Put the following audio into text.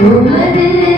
Oh, my dear.